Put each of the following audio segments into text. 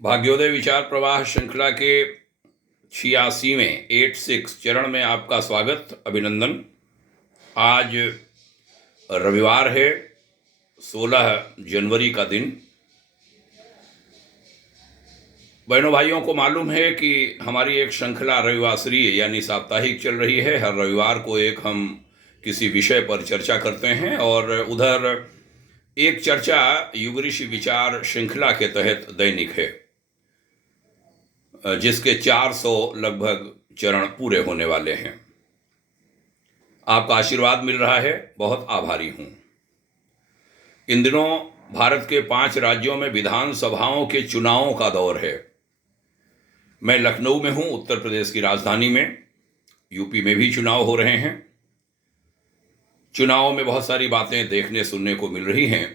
भाग्योदय विचार प्रवाह श्रृंखला के 86वें 86 चरण में आपका स्वागत, अभिनंदन। आज रविवार है, 16 जनवरी का दिन। बहनों भाइयों को मालूम है कि हमारी एक श्रृंखला रविवासरीय यानी साप्ताहिक चल रही है। हर रविवार को एक हम किसी विषय पर चर्चा करते हैं और उधर एक चर्चा युग ऋषि विचार श्रृंखला के तहत दैनिक है, जिसके 400 लगभग चरण पूरे होने वाले हैं। आपका आशीर्वाद मिल रहा है, बहुत आभारी हूं। इन दिनों भारत के 5 राज्यों में विधानसभाओं के चुनावों का दौर है। मैं लखनऊ में हूं, उत्तर प्रदेश की राजधानी में। यूपी में भी चुनाव हो रहे हैं। चुनावों में बहुत सारी बातें देखने सुनने को मिल रही हैं।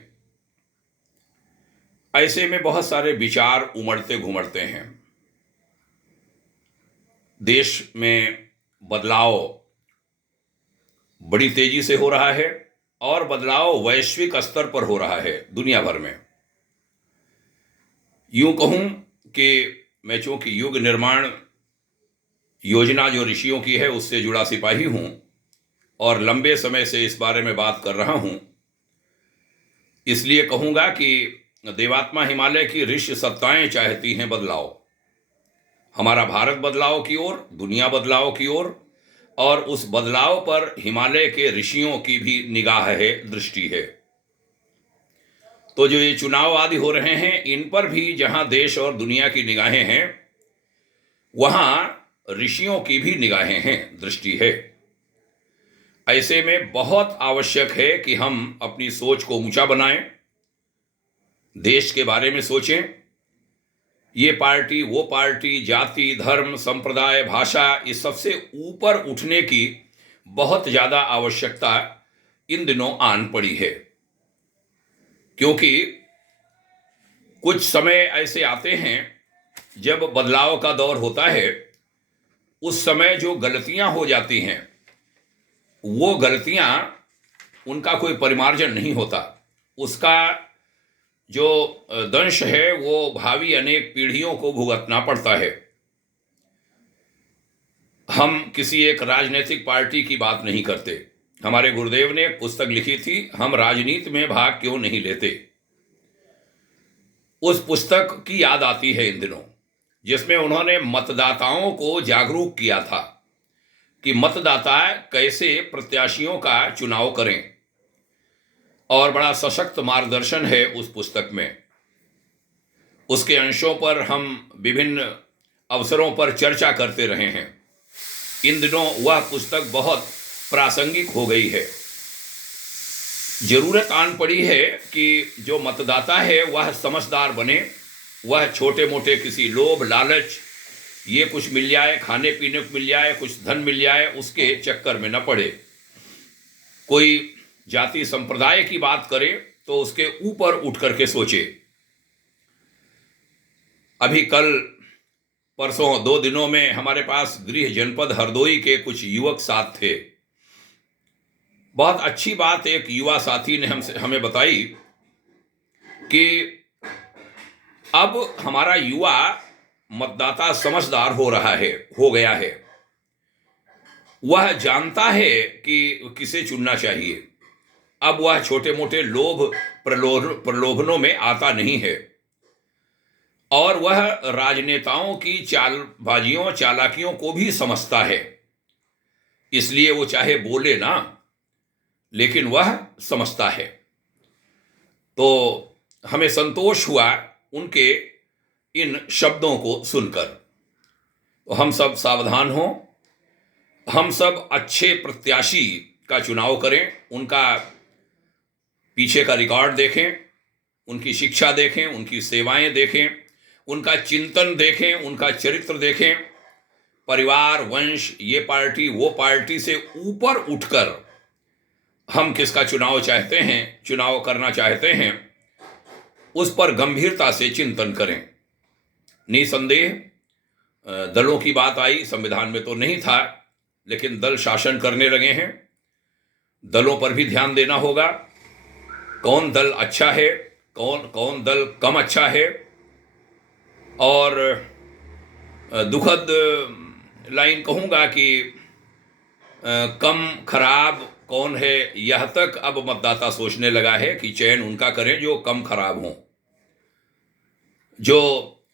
ऐसे में बहुत सारे विचार उमड़ते घुमड़ते हैं। देश में बदलाव बड़ी तेजी से हो रहा है और बदलाव वैश्विक स्तर पर हो रहा है, दुनिया भर में। यूं कहूं कि मैं चूंकि युग निर्माण योजना जो ऋषियों की है उससे जुड़ा सिपाही हूं और लंबे समय से इस बारे में बात कर रहा हूं, इसलिए कहूंगा कि देवात्मा हिमालय की ऋषि सत्ताएं चाहती हैं बदलाव। हमारा भारत बदलाव की ओर, दुनिया बदलाव की ओर, और उस बदलाव पर हिमालय के ऋषियों की भी निगाह है, दृष्टि है। तो जो ये चुनाव आदि हो रहे हैं, इन पर भी जहां देश और दुनिया की निगाहें हैं, वहां ऋषियों की भी निगाहें हैं, दृष्टि है। ऐसे में बहुत आवश्यक है कि हम अपनी सोच को ऊंचा बनाएं, देश के बारे में सोचें। ये पार्टी, वो पार्टी, जाति, धर्म, संप्रदाय, भाषा, इस सबसे ऊपर उठने की बहुत ज़्यादा आवश्यकता इन दिनों आन पड़ी है। क्योंकि कुछ समय ऐसे आते हैं जब बदलाव का दौर होता है, उस समय जो गलतियां हो जाती हैं, वो गलतियां, उनका कोई परिमार्जन नहीं होता। उसका जो दंश है वो भावी अनेक पीढ़ियों को भुगतना पड़ता है। हम किसी एक राजनीतिक पार्टी की बात नहीं करते। हमारे गुरुदेव ने एक पुस्तक लिखी थी, हम राजनीति में भाग क्यों नहीं लेते। उस पुस्तक की याद आती है इन दिनों, जिसमें उन्होंने मतदाताओं को जागरूक किया था कि मतदाता कैसे प्रत्याशियों का चुनाव करें, और बड़ा सशक्त मार्गदर्शन है उस पुस्तक में। उसके अंशों पर हम विभिन्न अवसरों पर चर्चा करते रहे हैं। इन दिनों वह पुस्तक बहुत प्रासंगिक हो गई है। जरूरत आन पड़ी है कि जो मतदाता है वह समझदार बने। वह छोटे मोटे किसी लोभ लालच, ये कुछ मिल जाए, खाने पीने को मिल जाए, कुछ धन मिल जाए, उसके चक्कर में न पड़े। कोई जाति संप्रदाय की बात करे तो उसके ऊपर उठ करके सोचे। अभी कल परसों 2 दिनों में हमारे पास गृह जनपद हरदोई के कुछ युवक साथ थे। बहुत अच्छी बात एक युवा साथी ने हमें बताई कि अब हमारा युवा मतदाता समझदार हो रहा है, हो गया है। वह जानता है कि किसे चुनना चाहिए। अब वह छोटे मोटे लोभ प्रलोभनों में आता नहीं है, और वह राजनेताओं की चालबाजियों, चालाकियों को भी समझता है। इसलिए वो चाहे बोले ना, लेकिन वह समझता है। तो हमें संतोष हुआ उनके इन शब्दों को सुनकर। तो हम सब सावधान हों, हम सब अच्छे प्रत्याशी का चुनाव करें, उनका पीछे का रिकॉर्ड देखें, उनकी शिक्षा देखें, उनकी सेवाएं देखें, उनका चिंतन देखें, उनका चरित्र देखें। परिवार, वंश, ये पार्टी वो पार्टी से ऊपर उठकर हम किसका चुनाव चाहते हैं, चुनाव करना चाहते हैं, उस पर गंभीरता से चिंतन करें। निसंदेह दलों की बात आई, संविधान में तो नहीं था, लेकिन दल शासन करने लगे हैं। दलों पर भी ध्यान देना होगा। कौन दल अच्छा है, कौन दल कम अच्छा है, और दुखद लाइन कहूँगा कि कम खराब कौन है यह तक अब मतदाता सोचने लगा है कि चयन उनका करें जो कम खराब हों, जो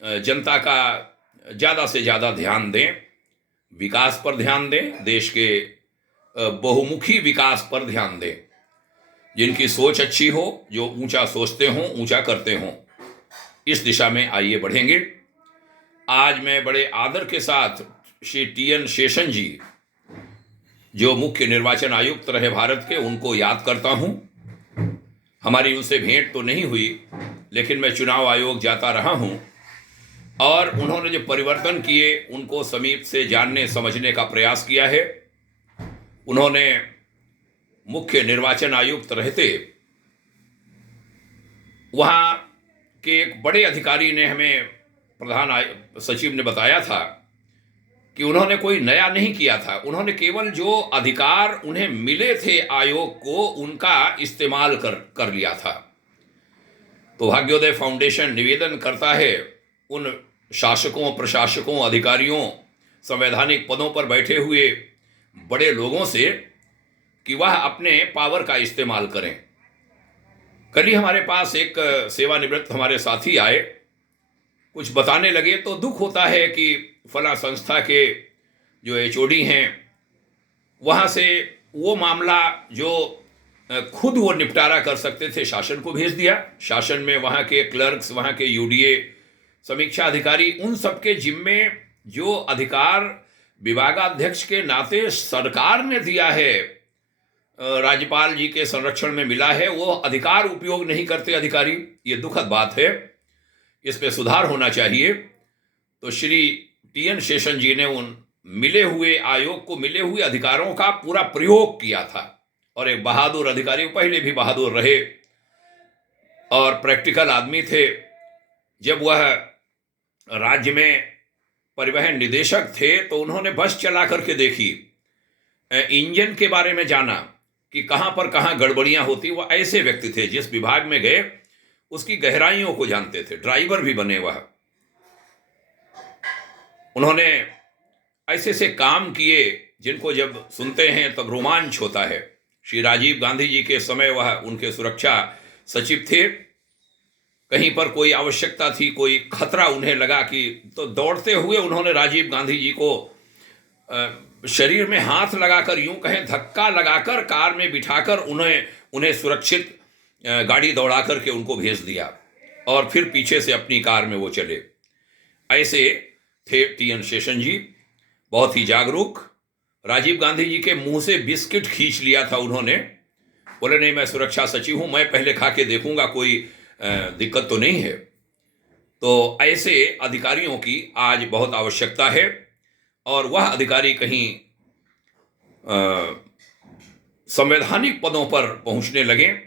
जनता का ज़्यादा से ज़्यादा ध्यान दें, विकास पर ध्यान दें, देश के बहुमुखी विकास पर ध्यान दें, जिनकी सोच अच्छी हो, जो ऊंचा सोचते हों, ऊंचा करते हों। इस दिशा में आइए बढ़ेंगे। आज मैं बड़े आदर के साथ श्री टी.एन. शेषन जी, जो मुख्य निर्वाचन आयुक्त रहे भारत के, उनको याद करता हूं। हमारी उनसे भेंट तो नहीं हुई, लेकिन मैं चुनाव आयोग जाता रहा हूं और उन्होंने जो परिवर्तन किए उनको समीप से जानने समझने का प्रयास किया है। उन्होंने मुख्य निर्वाचन आयुक्त रहते वहाँ के एक बड़े अधिकारी ने हमें, प्रधान सचिव ने बताया था कि उन्होंने कोई नया नहीं किया था, उन्होंने केवल जो अधिकार उन्हें मिले थे आयोग को, उनका इस्तेमाल कर लिया था। तो भाग्योदय फाउंडेशन निवेदन करता है उन शासकों, प्रशासकों, अधिकारियों, संवैधानिक पदों पर बैठे हुए बड़े लोगों से कि वह अपने पावर का इस्तेमाल करें। कल ही हमारे पास एक सेवानिवृत्त हमारे साथी आए, कुछ बताने लगे तो दुख होता है कि फला संस्था के जो एचओडी हैं, वहाँ से वो मामला जो खुद वो निपटारा कर सकते थे, शासन को भेज दिया। शासन में वहाँ के क्लर्क्स, वहाँ के यूडीए, समीक्षा अधिकारी, उन सबके जिम्मे जो अधिकार विभागाध्यक्ष के नाते सरकार ने दिया है, राज्यपाल जी के संरक्षण में मिला है, वो अधिकार उपयोग नहीं करते अधिकारी। ये दुखद बात है, इस पे सुधार होना चाहिए। तो श्री टी.एन. शेषन जी ने उन मिले हुए आयोग को मिले हुए अधिकारों का पूरा प्रयोग किया था और एक बहादुर अधिकारी, पहले भी बहादुर रहे और प्रैक्टिकल आदमी थे। जब वह राज्य में परिवहन निदेशक थे तो उन्होंने बस चला करके देखी, इंजन के बारे में जाना कि कहाँ पर कहाँ गड़बड़ियाँ होती। वह ऐसे व्यक्ति थे, जिस विभाग में गए उसकी गहराइयों को जानते थे, ड्राइवर भी बने वह। उन्होंने ऐसे से काम किए जिनको जब सुनते हैं तब रोमांच होता है। श्री राजीव गांधी जी के समय वह उनके सुरक्षा सचिव थे। कहीं पर कोई आवश्यकता थी, कोई खतरा उन्हें लगा कि, तो दौड़ते हुए उन्होंने राजीव गांधी जी को शरीर में हाथ लगाकर, यूं कहें धक्का लगाकर, कार में बिठाकर उन्हें सुरक्षित गाड़ी दौड़ा करके उनको भेज दिया और फिर पीछे से अपनी कार में वो चले। ऐसे थे टी.एन. शेषन जी, बहुत ही जागरूक। राजीव गांधी जी के मुंह से बिस्किट खींच लिया था उन्होंने, बोले नहीं मैं सुरक्षा सचिव हूं, मैं पहले खा के देखूंगा कोई दिक्कत तो नहीं है। तो ऐसे अधिकारियों की आज बहुत आवश्यकता है और वह अधिकारी कहीं संवैधानिक पदों पर पहुंचने लगें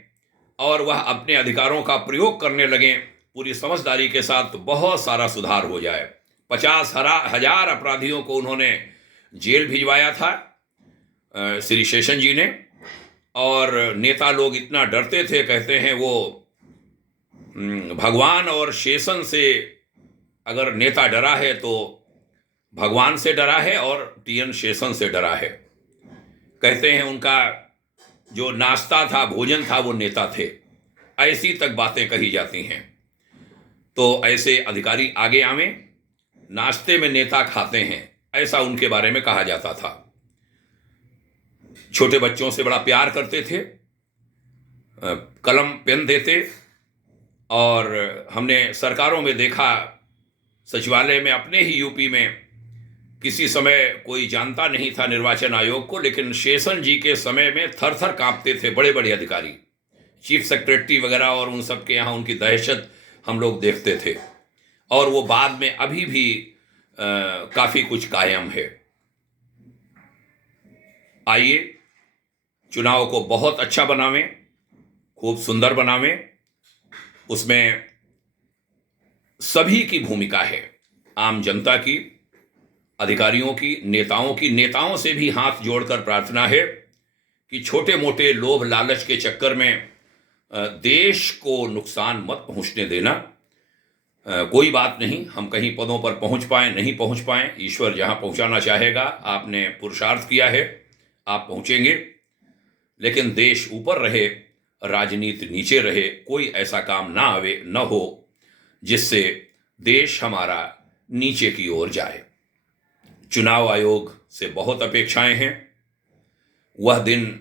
और वह अपने अधिकारों का प्रयोग करने लगें पूरी समझदारी के साथ, तो बहुत सारा सुधार हो जाए। 50,000 अपराधियों को उन्होंने जेल भिजवाया था श्री शेषन जी ने, और नेता लोग इतना डरते थे, कहते हैं वो भगवान और शेषन से अगर नेता डरा है तो भगवान से डरा है और टी.एन. शेषन से डरा है। कहते हैं उनका जो नाश्ता था, भोजन था, वो नेता थे। ऐसी तक बातें कही जाती हैं। तो ऐसे अधिकारी आगे आवें, नाश्ते में नेता खाते हैं, ऐसा उनके बारे में कहा जाता था। छोटे बच्चों से बड़ा प्यार करते थे, कलम पेन देते, और हमने सरकारों में देखा, सचिवालय में अपने ही यूपी में किसी समय कोई जानता नहीं था निर्वाचन आयोग को, लेकिन शेषन जी के समय में थर थर कांपते थे बड़े बड़े अधिकारी, चीफ सेक्रेटरी वगैरह, और उन सब के यहाँ उनकी दहशत हम लोग देखते थे। और वो बाद में अभी भी काफ़ी कुछ कायम है। आइए चुनाव को बहुत अच्छा बनावें, खूब सुंदर बनावें। उसमें सभी की भूमिका है, आम जनता की, अधिकारियों की, नेताओं की। नेताओं से भी हाथ जोड़कर प्रार्थना है कि छोटे मोटे लोभ लालच के चक्कर में देश को नुकसान मत पहुंचने देना। कोई बात नहीं, हम कहीं पदों पर पहुंच पाएं नहीं पहुंच पाएं, ईश्वर जहां पहुंचाना चाहेगा, आपने पुरुषार्थ किया है, आप पहुंचेंगे। लेकिन देश ऊपर रहे, राजनीति नीचे रहे, कोई ऐसा काम ना आवे न हो जिससे देश हमारा नीचे की ओर जाए। चुनाव आयोग से बहुत अपेक्षाएं हैं। वह दिन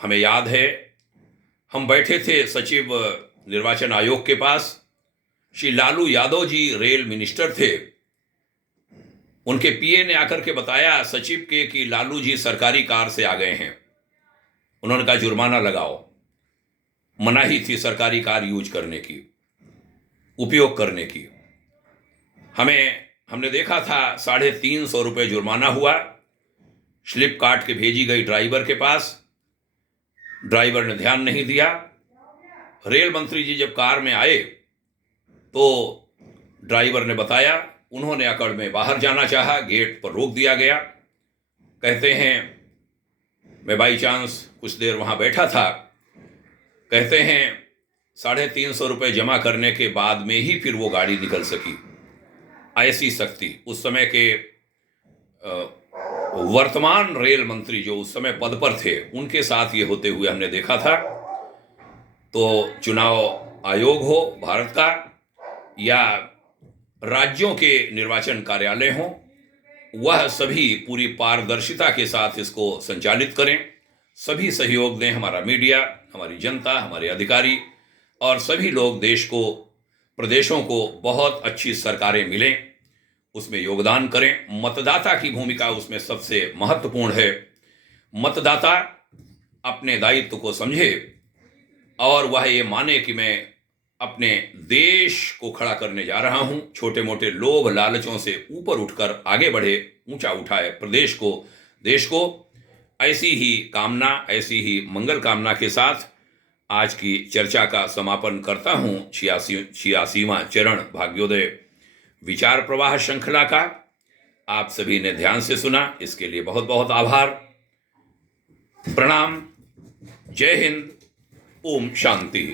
हमें याद है, हम बैठे थे सचिव निर्वाचन आयोग के पास, श्री लालू यादव जी रेल मिनिस्टर थे। उनके पीए ने आकर के बताया सचिव के कि लालू जी सरकारी कार से आ गए हैं। उन्होंने कहा जुर्माना लगाओ। मनाही थी सरकारी कार यूज करने की, उपयोग करने की। हमने देखा था 350 रुपये जुर्माना हुआ, स्लिप काट के भेजी गई ड्राइवर के पास, ड्राइवर ने ध्यान नहीं दिया। रेल मंत्री जी जब कार में आए तो ड्राइवर ने बताया, उन्होंने अकड़ में बाहर जाना चाहा, गेट पर रोक दिया गया। कहते हैं मैं बाई चांस कुछ देर वहाँ बैठा था, कहते हैं 350 रुपये जमा करने के बाद में ही फिर वो गाड़ी निकल सकी। ऐसी शक्ति उस समय के वर्तमान रेल मंत्री जो उस समय पद पर थे उनके साथ ये होते हुए हमने देखा था। तो चुनाव आयोग हो भारत का या राज्यों के निर्वाचन कार्यालय हों, वह सभी पूरी पारदर्शिता के साथ इसको संचालित करें। सभी सहयोग दें, हमारा मीडिया, हमारी जनता, हमारे अधिकारी और सभी लोग, देश को, प्रदेशों को बहुत अच्छी सरकारें मिलें, उसमें योगदान करें। मतदाता की भूमिका उसमें सबसे महत्वपूर्ण है। मतदाता अपने दायित्व को समझे और वह ये माने कि मैं अपने देश को खड़ा करने जा रहा हूं, छोटे मोटे लोभ लालचों से ऊपर उठकर आगे बढ़े, ऊंचा उठाए प्रदेश को, देश को। ऐसी ही कामना, ऐसी ही मंगल कामना के साथ आज की चर्चा का समापन करता हूं। 86वां चरण भाग्योदय विचार प्रवाह श्रृंखला का आप सभी ने ध्यान से सुना, इसके लिए बहुत बहुत आभार। प्रणाम। जय हिंद। ओम शांति।